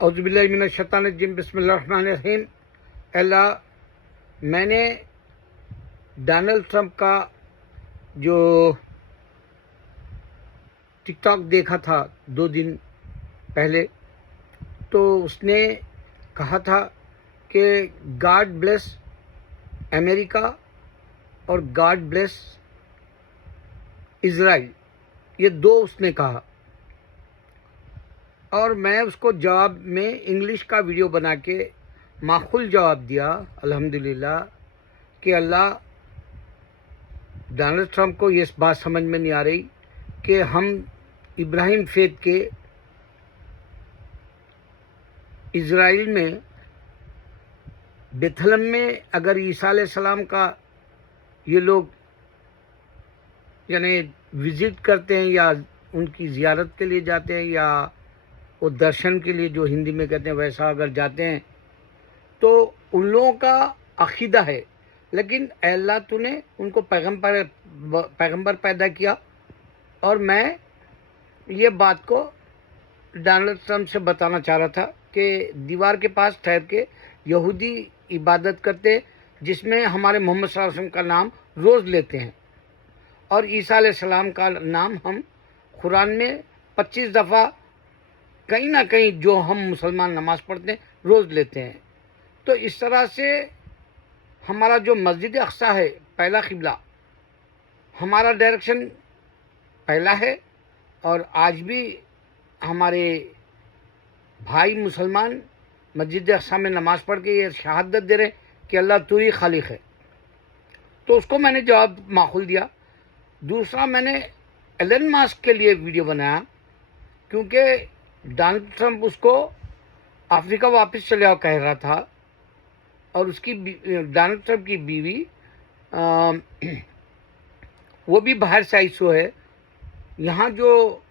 औज़ुबिल्लाहिमिनश्शैतानिर्रजीम बिस्मिल्लाहिर्रहमानिर्रहीम। अल्लाह, मैंने Donald Trump का जो टिकटॉक देखा था 2 दिन पहले, तो उसने कहा था कि गॉड ब्लेस अमेरिका और गॉड ब्लेस इज़राइल, ये दो उसने कहा। और मैं उसको जवाब में इंग्लिश का वीडियो बना के माखूल जवाब दिया अल्हम्दुलिल्लाह कि अल्लाह, डोनाल्ड ट्रंप को ये बात समझ में नहीं आ रही कि हम इब्राहिम फेथ के इज़राइल में बेथलम में अगर ईसा अलैहिस्सलाम का ये लोग यानी विज़िट करते हैं या उनकी ज़ियारत के लिए जाते हैं या वो दर्शन के लिए जो हिंदी में कहते हैं वैसा अगर जाते हैं तो उन लोगों का अकीदा है। लेकिन अल्लाह तूने उनको पैगंबर पैदा किया। और मैं ये बात को डोनाल्ड ट्रंप से बताना चाह रहा था कि दीवार के पास ठहर के यहूदी इबादत करते जिसमें हमारे मोहम्मद सल्लल्लाहु अलैहि वसल्लम का नाम रोज़ लेते हैं और ईसा अलैहिस्सलाम का नाम हम कुरान में 25 दफ़ा कहीं ना कहीं जो हम मुसलमान नमाज़ पढ़ते हैं रोज़ लेते हैं। तो इस तरह से हमारा जो मस्जिद अक्सा है, पहला क़िबला, हमारा डायरेक्शन पहला है। और आज भी हमारे भाई मुसलमान मस्जिद अक्सा में नमाज़ पढ़ के ये शहादत दे रहे कि अल्लाह तू ही खालिक है। तो उसको मैंने जवाब माखूल दिया। दूसरा, मैंने एलन मस्क के लिए वीडियो बनाया क्योंकि डोनाल्ड ट्रंप उसको अफ्रीका वापस चले आओ कह रहा था और उसकी डोनाल्ड ट्रंप की बीवी वो भी बाहर से आई सो है। यहाँ जो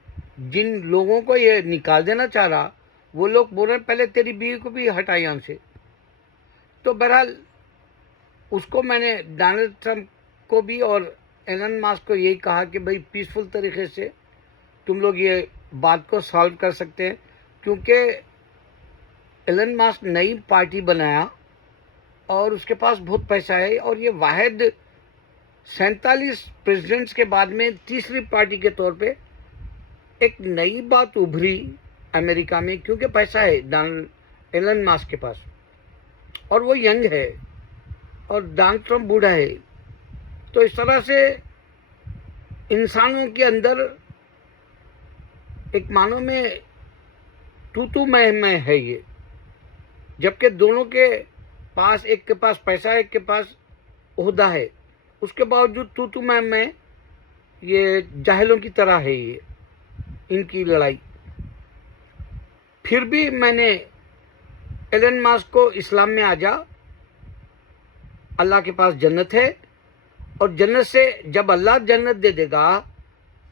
जिन लोगों को ये निकाल देना चाह रहा वो लोग बोल रहे हैं पहले तेरी बीवी को भी हटा यहाँ से। तो बहरहाल उसको मैंने डोनाल्ड ट्रंप को भी और एलन मस्क को यही कहा कि भाई पीसफुल तरीके से तुम लोग ये बात को सॉल्व कर सकते हैं क्योंकि एलन मस्क नई पार्टी बनाया और उसके पास बहुत पैसा है और ये वाहिद 47 प्रेसिडेंट्स के बाद में तीसरी पार्टी के तौर पे एक नई बात उभरी अमेरिका में क्योंकि पैसा है एलन मस्क के पास और वो यंग है और डोनाल्ड ट्रंप बूढ़ा है। तो इस तरह से इंसानों के अंदर एक मानो में तू मैं है ये, जबकि दोनों के पास, एक के पास पैसा है एक के पास ओहदा है, उसके बावजूद तू मैं ये जाहिलों की तरह है ये इनकी लड़ाई। फिर भी मैंने एलन मस्क को इस्लाम में आ जा, अल्लाह के पास जन्नत है और जन्नत से जब अल्लाह जन्नत दे देगा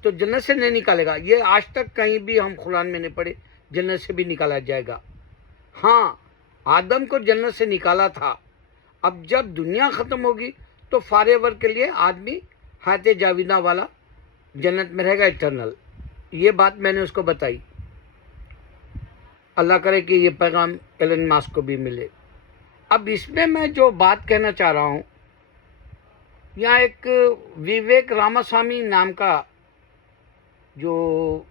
तो जन्नत से नहीं निकालेगा। ये आज तक कहीं भी हम कुरान में नहीं पढ़े जन्नत से भी निकाला जाएगा। हाँ, आदम को जन्नत से निकाला था। अब जब दुनिया ख़त्म होगी तो फॉरएवर के लिए आदमी हायत जाविदा वाला जन्नत में रहेगा, इटर्नल। ये बात मैंने उसको बताई। अल्लाह करे कि ये पैगाम एलन मस्क को भी मिले। अब इसमें मैं जो बात कहना चाह रहा हूँ, यहाँ एक विवेक रामास्वामी नाम का जो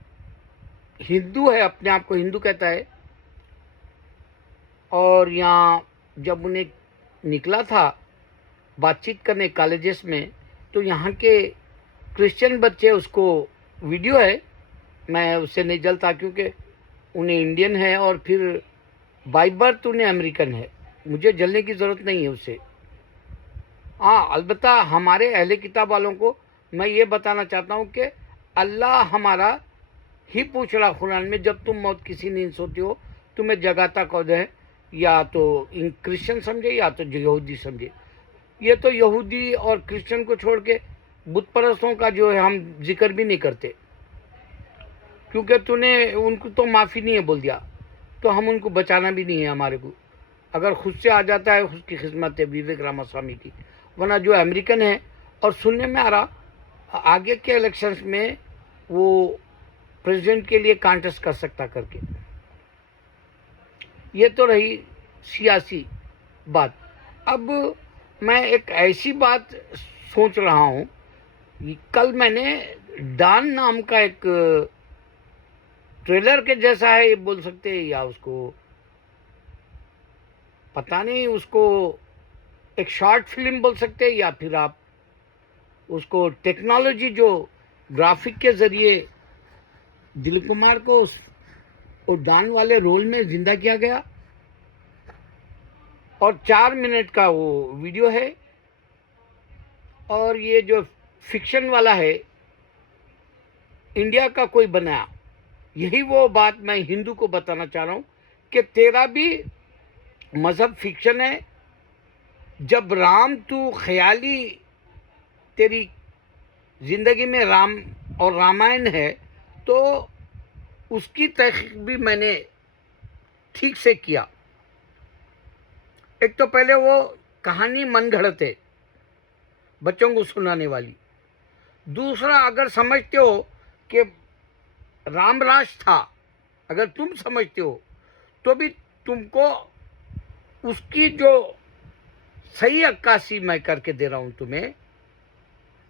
हिंदू है, अपने आप को हिंदू कहता है, और यहाँ जब उन्हें निकला था बातचीत करने कॉलेजेस में तो यहाँ के क्रिश्चियन बच्चे, उसको वीडियो है, मैं उससे नहीं जलता क्योंकि उन्हें इंडियन है और फिर बाय बर्थ उन्हें अमेरिकन है, मुझे जलने की ज़रूरत नहीं है उससे। हाँ, अलबत्ता हमारे अहले किताब वालों को मैं ये बताना चाहता हूँ कि अल्लाह हमारा ही पूछ रहा कुरान में, जब तुम मौत किसी नींद सोती हो तुम्हें जगाता कौन है, या तो इन क्रिश्चियन समझे या तो यहूदी समझे। ये तो यहूदी और क्रिश्चियन को छोड़ के बुत परस्तों का जो है हम जिक्र भी नहीं करते क्योंकि तूने उनको तो माफ़ी नहीं है बोल दिया, तो हम उनको बचाना भी नहीं है हमारे को। अगर खुद से आ जाता है उसकी खिदमत है विवेक रामास्वामी की, वरना जो अमेरिकन है और सुनने में आ रहा आगे के इलेक्शंस में वो प्रेसिडेंट के लिए कॉन्टेस्ट कर सकता करके। ये तो रही सियासी बात। अब मैं एक ऐसी बात सोच रहा हूँ, कल मैंने डॉन नाम का एक ट्रेलर के जैसा है, ये बोल सकते हैं, या उसको पता नहीं, उसको एक शॉर्ट फिल्म बोल सकते हैं, या फिर आप उसको टेक्नोलॉजी जो ग्राफिक के ज़रिए दिलीप कुमार को उस डॉन वाले रोल में जिंदा किया गया, और 4 मिनट का वो वीडियो है। और ये जो फिक्शन वाला है, इंडिया का कोई बनाया। यही वो बात मैं हिंदू को बताना चाह रहा हूँ कि तेरा भी मज़हब फिक्शन है। जब राम तू ख्याली, तेरी ज़िंदगी में राम और रामायण है, तो उसकी तहकीक भी मैंने ठीक से किया। एक तो पहले वो कहानी मनगढ़ंत है, बच्चों को सुनाने वाली। दूसरा, अगर समझते हो कि रामराज था, अगर तुम समझते हो, तो भी तुमको उसकी जो सही अक्कासी मैं करके दे रहा हूं तुम्हें।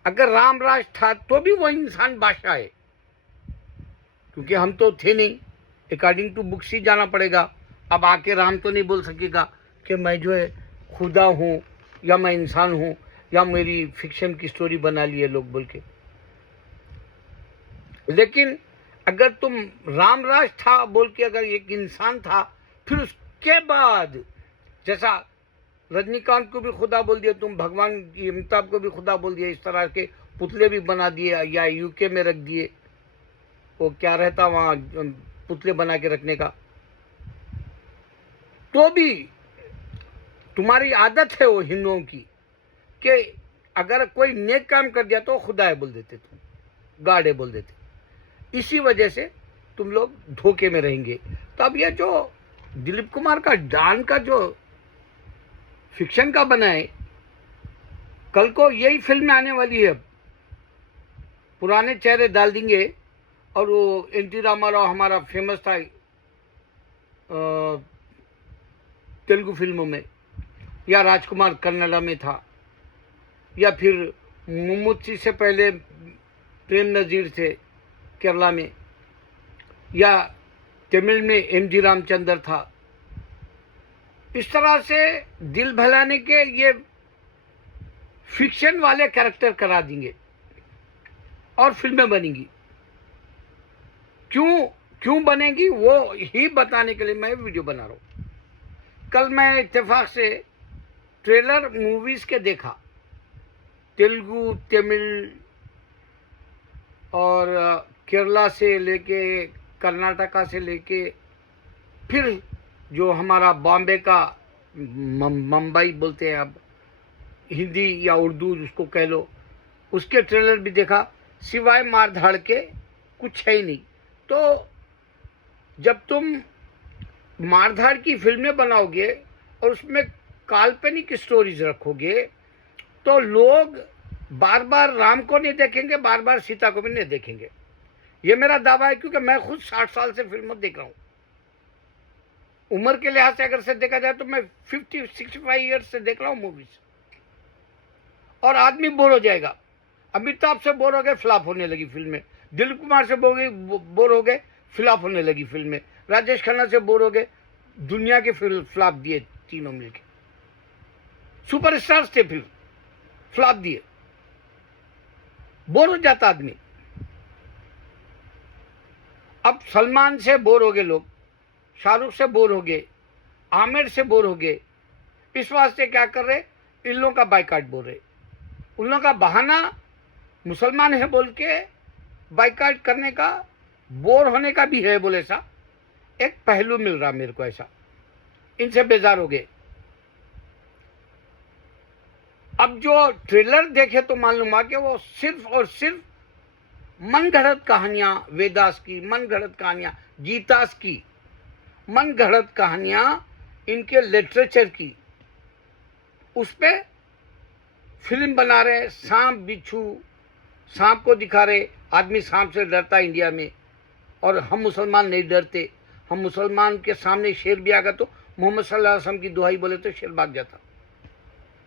अगर रामराज था तो भी वो इंसान बादशाह है, क्योंकि हम तो थे नहीं। अकॉर्डिंग टू बुक्स ही जाना पड़ेगा। अब आके राम तो नहीं बोल सकेगा कि मैं जो है खुदा हूँ, या मैं इंसान हूँ, या मेरी फिक्शन की स्टोरी बना ली है लोग बोल के। लेकिन अगर तुम रामराज था बोल के अगर एक इंसान था, फिर उसके बाद जैसा रजनीकांत को भी खुदा बोल दिया तुम, भगवान अमिताभ को भी खुदा बोल दिया, इस तरह के पुतले भी बना दिए, या यूके में रख दिए। वो क्या रहता वहाँ पुतले बना के रखने का। तो भी तुम्हारी आदत है वो हिंदुओं की कि अगर कोई नेक काम कर दिया तो खुदा है बोल देते, तुम गॉड है बोल देते। इसी वजह से तुम लोग धोखे में रहेंगे। तो अब ये जो दिलीप कुमार का डॉन का जो फिक्शन का बना है, कल को यही फिल्म में आने वाली है। पुराने चेहरे डाल देंगे, और वो एन.टी. रामाराव हमारा फेमस था तेलुगु फिल्मों में, या राजकुमार कन्नड़ा में था, या फिर मम्मूटी से पहले प्रेम नज़ीर थे केरला में, या तमिल में एम.जी. रामचंद्र था। इस तरह से दिल बहलाने के ये फिक्शन वाले कैरेक्टर करा देंगे और फिल्में बनेंगी। क्यों बनेगी वो ही बताने के लिए मैं वीडियो बना रहा हूँ। कल मैं इत्तेफाक से ट्रेलर मूवीज के देखा, तेलुगु, तमिल और केरला से लेके कर्नाटका से लेके, फिर जो हमारा बॉम्बे का मुंबई बोलते हैं, अब हिंदी या उर्दू उसको कह लो, उसके ट्रेलर भी देखा। सिवाय मार धाड़ के कुछ है ही नहीं। तो जब तुम मारधाड़ की फिल्में बनाओगे और उसमें काल्पनिक स्टोरीज रखोगे, तो लोग बार बार राम को नहीं देखेंगे, बार बार सीता को भी नहीं देखेंगे। ये मेरा दावा है, क्योंकि मैं खुद 60 साल से फिल्में देख रहा हूँ। उम्र के लिहाज से अगर से देखा जाए तो मैं 65 ईयर्स से देख रहा हूँ मूवीज, और आदमी बोर हो जाएगा। अमिताभ से बोर हो गए, फ्लॉप होने लगी फिल्में। दिलीप कुमार से बोर हो गए, फ्लॉप होने लगी फिल्में। राजेश खन्ना से बोर हो गए, दुनिया के फ्लॉप दिए तीनों मिलके। सुपरस्टार्स थे, फिर फ्लॉप दिए। बोर हो जाता आदमी। अब सलमान से बोर हो गए लोग, शाहरुख से बोर हो गए, आमिर से बोर हो गए। इस वास्ते क्या कर रहे, इन लोगों का बाइकाट बोल रहे। उन लोगों का बहाना मुसलमान है बोल के बाइकाट करने का, बोर होने का भी है बोले सा एक पहलू मिल रहा मेरे को ऐसा। इनसे बेजार हो गए। अब जो ट्रेलर देखे तो मालूम हुआ कि वो सिर्फ और सिर्फ मनगढ़ंत कहानियां, वेदास की मनगढ़ंत कहानियां, गीतास की मनगढ़ंत कहानियां, इनके लिटरेचर की, उस पे फिल्म बना रहे। सांप बिच्छू, सांप को दिखा रहे, आदमी सांप से डरता इंडिया में, और हम मुसलमान नहीं डरते। हम मुसलमान के सामने शेर भी आ गया तो मोहम्मद सल्लल्लाहु अलैहि वसल्लम की दुआई बोले तो शेर भाग जाता।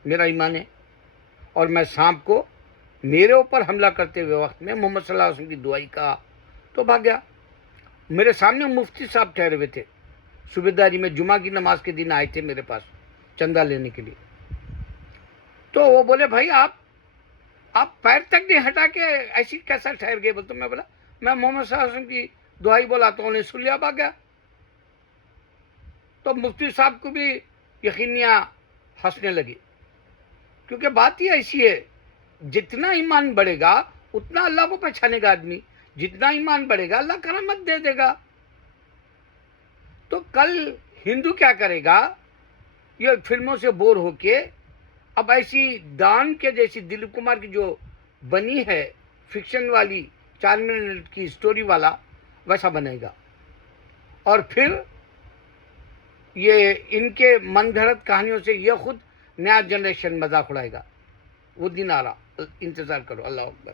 मेरा ईमान है। और मैं सांप को मेरे ऊपर हमला करते हुए वक्त में मोहम्मद सल्लल्लाहु अलैहि वसल्लम की दुआई कहा तो भाग गया। मेरे सामने मुफ्ती साहब ठहरे हुए थे, सूबेदारी में जुमा की नमाज के दिन आए थे मेरे पास चंदा लेने के लिए। तो वो बोले भाई आप पैर तक नहीं हटा के ऐसी कैसा ठहर गए? बोलते मैं बोला मैं मोहम्मद सल्लल्लाहु अलैहि वसल्लम की दुआई बोला तो उन्हें सुन लिया, भाग गया। तो मुफ्ती साहब को भी यकीनिया हंसने लगी, क्योंकि बात ही ऐसी है, जितना ईमान बढ़ेगा उतना अल्लाह को पहचानेगा आदमी, जितना ईमान बढ़ेगा अल्लाह करामत दे देगा। तो कल हिंदू क्या करेगा, ये फिल्मों से बोर होके अब ऐसी दान के जैसी दिलीप कुमार की जो बनी है फिक्शन वाली 4 मिनट की स्टोरी वाला वैसा बनेगा, और फिर ये इनके मनगढ़ंत कहानियों से ये खुद नया जनरेशन मजाक उड़ाएगा। वो दिन आ रहा, इंतजार करो। अल्लाह अकबर।